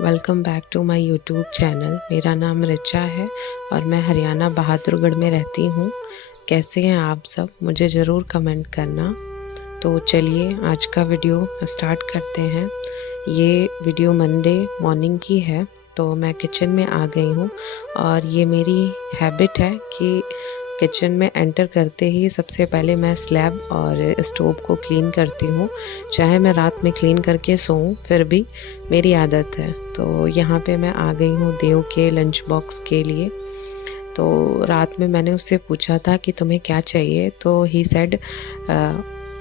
Welcome back to my YouTube channel. मेरा नाम रिचा है और मैं हरियाणा बहादुरगढ़ में रहती हूँ। कैसे हैं आप सब, मुझे ज़रूर कमेंट करना। तो चलिए आज का वीडियो स्टार्ट करते हैं। ये वीडियो मंडे मॉर्निंग की है। तो मैं किचन में आ गई हूँ और ये मेरी हैबिट है कि किचन में एंटर करते ही सबसे पहले मैं स्लैब और स्टोव को क्लीन करती हूँ। चाहे मैं रात में क्लीन करके सोऊं, फिर भी मेरी आदत है। तो यहाँ पे मैं आ गई हूँ देव के लंच बॉक्स के लिए। तो रात में मैंने उससे पूछा था कि तुम्हें क्या चाहिए, तो ही सेड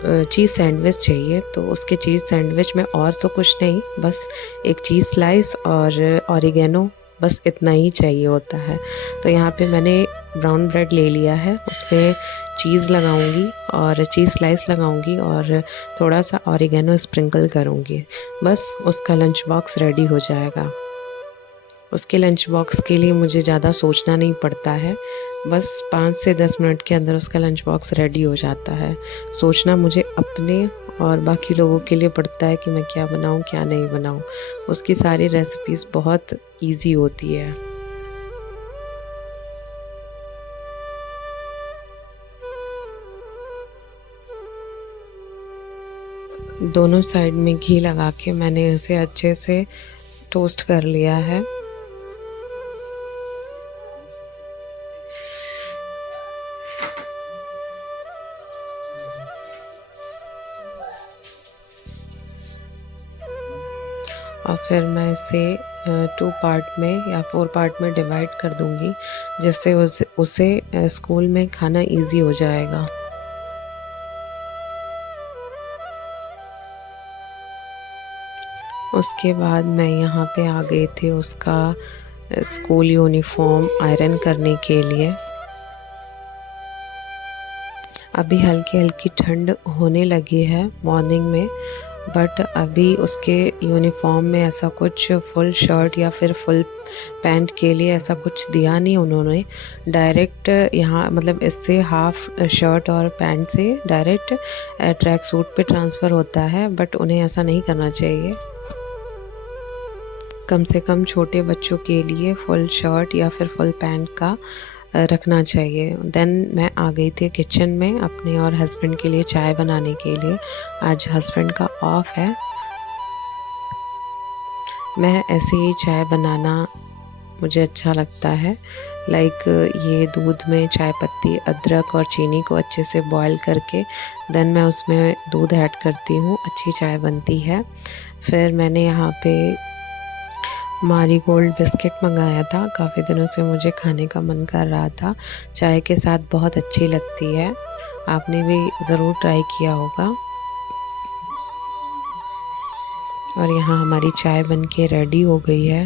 चीज़ सैंडविच चाहिए। तो उसके चीज़ सैंडविच में और तो कुछ नहीं, बस एक चीज़ स्लाइस और ऑरिगेनो, बस इतना ही चाहिए होता है। तो यहाँ पे मैंने ब्राउन ब्रेड ले लिया है, उस पर चीज़ लगाऊंगी और चीज़ स्लाइस लगाऊंगी और थोड़ा सा ऑरिगेनो स्प्रिंकल करूंगी। बस उसका लंच बॉक्स रेडी हो जाएगा। उसके लंच बॉक्स के लिए मुझे ज़्यादा सोचना नहीं पड़ता है। बस 5 से 10 मिनट के अंदर उसका लंच बॉक्स रेडी हो जाता है। सोचना मुझे अपने और बाकी लोगों के लिए पड़ता है कि मैं क्या बनाऊं क्या नहीं बनाऊं। उसकी सारी रेसिपीज़ बहुत इजी होती है। दोनों साइड में घी लगा के मैंने इसे अच्छे से टोस्ट कर लिया है। और फिर मैं इसे 2 पार्ट में या 4 पार्ट में डिवाइड कर दूंगी, जिससे उसे स्कूल में खाना इजी हो जाएगा। उसके बाद मैं यहाँ पे आ गई थी उसका स्कूल यूनिफॉर्म आयरन करने के लिए। अभी हल्की हल्की ठंड होने लगी है मॉर्निंग में, बट अभी उसके यूनिफॉर्म में ऐसा कुछ फुल शर्ट या फिर फुल पैंट के लिए ऐसा कुछ दिया नहीं उन्होंने। डायरेक्ट यहाँ मतलब इससे हाफ शर्ट और पैंट से डायरेक्ट ट्रैक सूट पे ट्रांसफ़र होता है, बट उन्हें ऐसा नहीं करना चाहिए। कम से कम छोटे बच्चों के लिए फुल शर्ट या फिर फुल पैंट का रखना चाहिए। देन मैं आ गई थी किचन में अपने और हस्बैंड के लिए चाय बनाने के लिए। आज हस्बैंड का ऑफ है। मैं ऐसे ही चाय बनाना मुझे अच्छा लगता है। लाइक ये दूध में चाय पत्ती, अदरक और चीनी को अच्छे से बॉईल करके देन मैं उसमें दूध ऐड करती हूँ, अच्छी चाय बनती है। फिर मैंने यहाँ पे मारी गोल्ड बिस्किट मंगाया था, काफ़ी दिनों से मुझे खाने का मन कर रहा था। चाय के साथ बहुत अच्छी लगती है, आपने भी ज़रूर ट्राई किया होगा। और यहाँ हमारी चाय बनके रेडी हो गई है।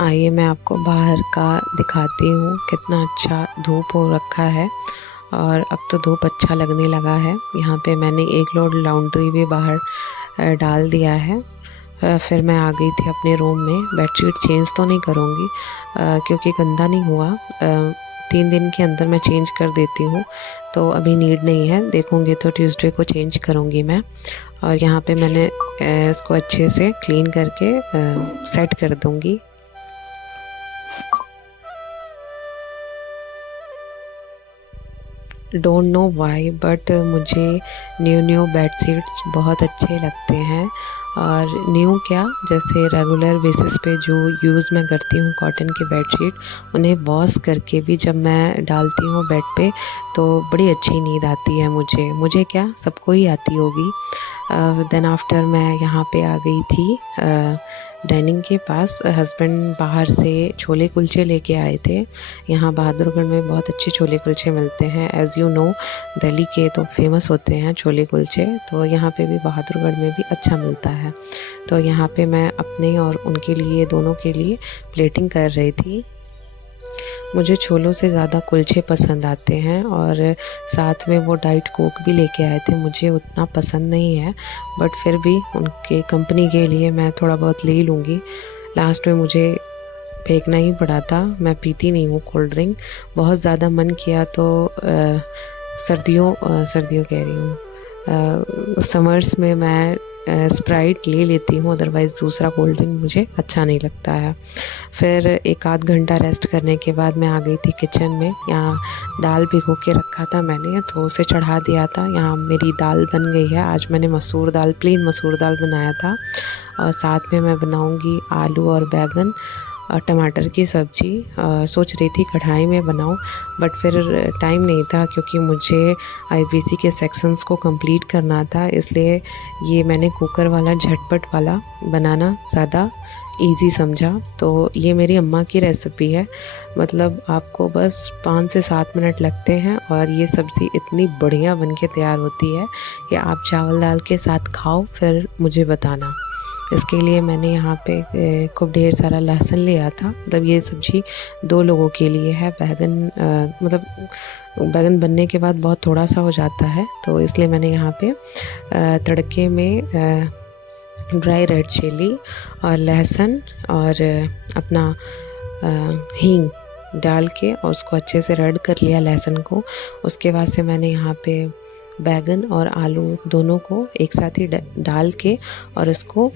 आइए मैं आपको बाहर का दिखाती हूँ, कितना अच्छा धूप हो रखा है और अब तो धूप अच्छा लगने लगा है। यहाँ पे मैंने 1 लोड लॉन्ड्री भी बाहर डाल दिया है। फिर मैं आ गई थी अपने रूम में। बेडशीट चेंज तो नहीं करूँगी क्योंकि गंदा नहीं हुआ। 3 दिन के अंदर मैं चेंज कर देती हूँ, तो अभी नीड नहीं है, देखूँगी तो ट्यूसडे को चेंज करूँगी मैं। और यहाँ पे मैंने इसको अच्छे से क्लीन करके सेट कर दूँगी। डोंट नो वाई, बट मुझे न्यू बेडशीट्स बहुत अच्छे लगते हैं। और न्यू क्या, जैसे रेगुलर बेसिस पे जो यूज़ मैं करती हूँ कॉटन की बेडशीट, उन्हें वॉश करके भी जब मैं डालती हूँ बेड पे तो बड़ी अच्छी नींद आती है मुझे क्या, सबको ही आती होगी। देन आफ्टर मैं यहाँ पे आ गई थी डाइनिंग के पास हस्बैंड बाहर से छोले कुलचे लेके आए थे। यहाँ बहादुरगढ़ में बहुत अच्छे छोले कुलचे मिलते हैं। एज़ यू नो, दिल्ली के तो फेमस होते हैं छोले कुलचे, तो यहाँ पे भी बहादुरगढ़ में भी अच्छा मिलता है। तो यहाँ पे मैं अपने और उनके लिए, दोनों के लिए प्लेटिंग कर रही थी। मुझे छोलों से ज़्यादा कुलचे पसंद आते हैं और साथ में वो डाइट कोक भी लेके आए थे। मुझे उतना पसंद नहीं है, बट फिर भी उनके कंपनी के लिए मैं थोड़ा बहुत ले लूँगी। लास्ट में मुझे फेंकना ही पड़ा था। मैं पीती नहीं हूँ कोल्ड ड्रिंक। बहुत ज़्यादा मन किया तो सर्दियों कह रही हूँ, समर्स में मैं स्प्राइट ले लेती हूँ, अदरवाइज़ दूसरा कोल्ड ड्रिंक मुझे अच्छा नहीं लगता है। फिर एक आध घंटा रेस्ट करने के बाद मैं आ गई थी किचन में। यहाँ दाल भिगो के रखा था मैंने, तो उसे चढ़ा दिया था। यहाँ मेरी दाल बन गई है। आज मैंने मसूर दाल, प्लेन मसूर दाल बनाया था, और साथ में मैं बनाऊँगी आलू और बैंगन टमाटर की सब्ज़ी। सोच रही थी कढ़ाई में बनाऊं, बट फिर टाइम नहीं था, क्योंकि मुझे आईपीसी के सेक्शंस को कंप्लीट करना था। इसलिए ये मैंने कुकर वाला, झटपट वाला बनाना ज़्यादा इजी समझा। तो ये मेरी अम्मा की रेसिपी है। मतलब आपको बस 5 से 7 मिनट लगते हैं और ये सब्ज़ी इतनी बढ़िया बन के तैयार होती है कि आप चावल दाल के साथ खाओ, फिर मुझे बताना। इसके लिए मैंने यहाँ पे खूब ढेर सारा लहसुन लिया था। मतलब ये सब्ज़ी 2 लोगों के लिए है। मतलब बैंगन बनने के बाद बहुत थोड़ा सा हो जाता है, तो इसलिए मैंने यहाँ पे तड़के में ड्राई रेड चिली और लहसुन और अपना हींग डाल के और उसको अच्छे से रेड कर लिया लहसुन को। उसके बाद से मैंने यहाँ पे बैंगन और आलू दोनों को एक साथ ही डाल के और इसको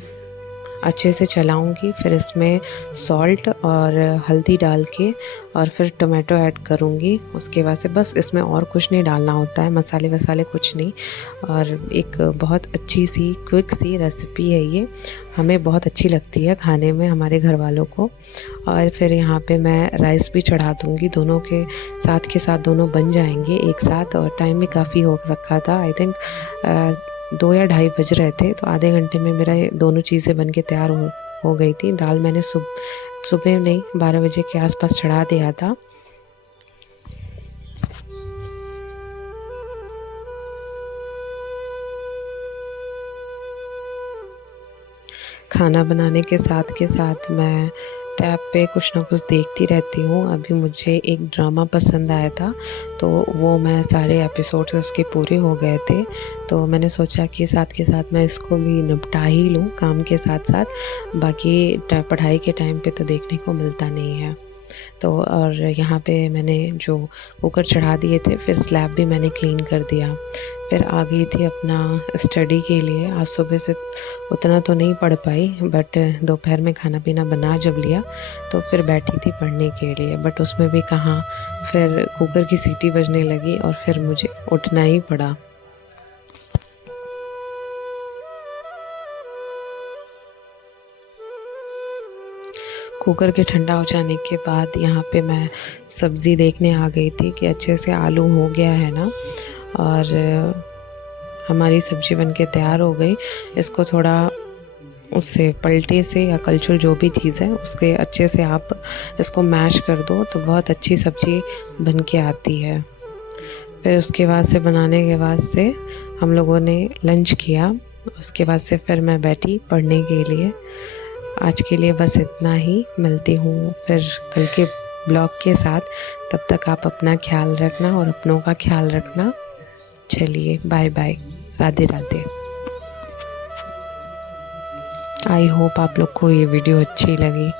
अच्छे से चलाऊंगी। फिर इसमें सॉल्ट और हल्दी डाल के और फिर टोमेटो ऐड करूंगी। उसके बाद से बस इसमें और कुछ नहीं डालना होता है, मसाले वसाले कुछ नहीं। और एक बहुत अच्छी सी क्विक सी रेसिपी है ये, हमें बहुत अच्छी लगती है खाने में, हमारे घर वालों को। और फिर यहाँ पे मैं राइस भी चढ़ा दूँगी, दोनों के साथ दोनों बन जाएंगे एक साथ। और टाइम भी काफ़ी हो रखा था, आई थिंक 2 या ढाई बज रहे थे, तो आधे घंटे में मेरा ये दोनों चीज़ें बन के तैयार हो गई थी। दाल मैंने सुबह नहीं 12 बजे के आसपास चढ़ा दिया था। खाना बनाने के साथ मैं टैब पे कुछ ना कुछ देखती रहती हूँ। अभी मुझे एक ड्रामा पसंद आया था, तो वो मैं सारे एपिसोड्स उसके पूरे हो गए थे, तो मैंने सोचा कि साथ के साथ मैं इसको भी निपटा ही लूँ काम के साथ साथ। बाकी पढ़ाई के टाइम पे तो देखने को मिलता नहीं है। तो और यहाँ पे मैंने जो कुकर चढ़ा दिए थे, फिर स्लैब भी मैंने क्लीन कर दिया। फिर आ गई थी अपना स्टडी के लिए। आज सुबह से उतना तो नहीं पढ़ पाई, बट दोपहर में खाना पीना बना जब लिया तो फिर बैठी थी पढ़ने के लिए। बट उसमें भी कहाँ, फिर कुकर की सीटी बजने लगी और फिर मुझे उठना ही पड़ा। कुकर के ठंडा हो जाने के बाद यहाँ पे मैं सब्ज़ी देखने आ गई थी कि अच्छे से आलू हो गया है ना, और हमारी सब्ज़ी बनके तैयार हो गई। इसको थोड़ा उससे पलटे से या कलछुल जो भी चीज़ है उसके अच्छे से आप इसको मैश कर दो, तो बहुत अच्छी सब्ज़ी बन के आती है। फिर उसके बाद से बनाने के बाद से हम लोगों ने लंच किया। उसके बाद से फिर मैं बैठी पढ़ने के लिए। आज के लिए बस इतना ही। मिलती हूँ फिर कल के ब्लॉग के साथ। तब तक आप अपना ख्याल रखना और अपनों का ख्याल रखना। चलिए bye bye, Radhe Radhe. I hope आप लोग को ये वीडियो अच्छी लगी।